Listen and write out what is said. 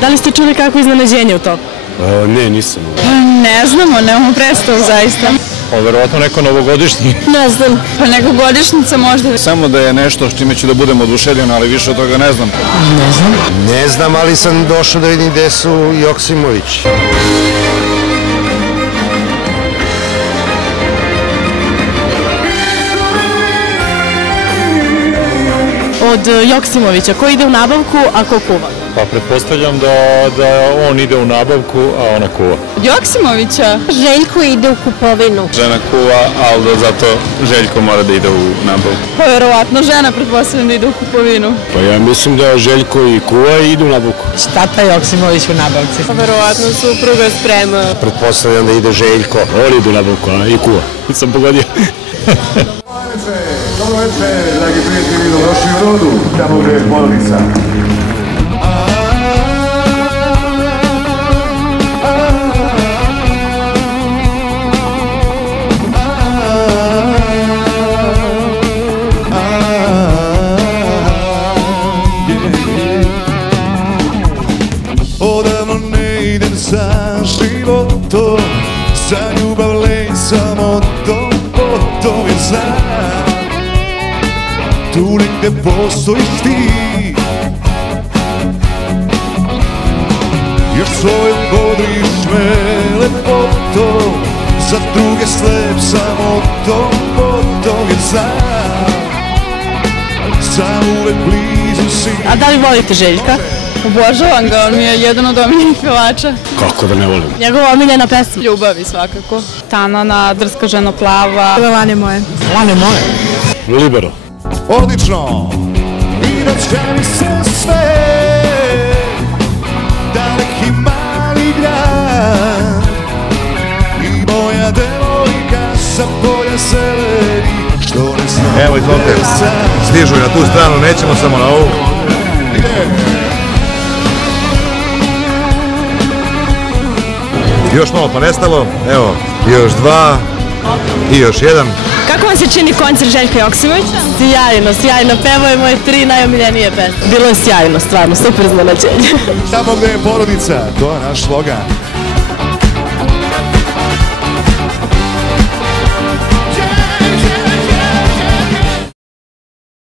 Da li ste čuli kako iznenađenje u toku? Ne, nisam. Ne znamo, nemamo predstavu zaista. Verovatno neko novogodišnji. Ne znam, pa neka godišnjica možda. Samo da je nešto s čime ću da budem oduševljen, ali više od toga ne znam. Ne znam, ali sam došao da vidim gde su Joksimović. Od Joksimovića, ko ide u nabavku, a ko kuva? Pa pretpostavljam da on ide u nabavku, a ona kuva. Od Joksimovića? Željko ide u kupovinu. Žena kuva, ali da zato Željko mora da ide u nabavku. Pa verovatno žena, pretpostavljam da ide u kupovinu. Pa ja mislim da Željko i kuva i ide u nabavku. Tata Joksimović u nabavci. Pa verovatno supruga sprema. Pretpostavljam da ide Željko. On ide u nabavku, a i kuva. Nisam pogodio. Dobro večer, dragi prijatelji, dobrodošli u Rodu, tamo gde je porodica. Odavno ne idem sa životom, za ljubav lej samo tom, potom je znam. Tu negde postojiš ti, još svojom bodriš me lepotom, za druge slep samo tom, potom je znam. Zauvek blizu si. A da li volite Željka? Obožavam ga, on mi je jedan od omiljenih pevača. Kako da ne volim? Njegova omiljena pesma? Ljubavi svakako. Tanana, Drska ženo plava. Lane moje. Lane moje. Libero. Odlično! I razgavi se sve, daleki mali grad, i moja devojka sa polja zeleni, što ne zna. Evo izvolite, stižu i na tu stranu, nećemo samo na ovu. Još malo pa nestalo, evo, još dva i još jedan. Kako vam se čini koncert Željka Joksimovića? Sjajno, sjajno, pevao je moje 3 najomiljenije pesme. Bilo je sjajno, stvarno, super iznenađenje. Tamo gde je porodica, to je naš slogan.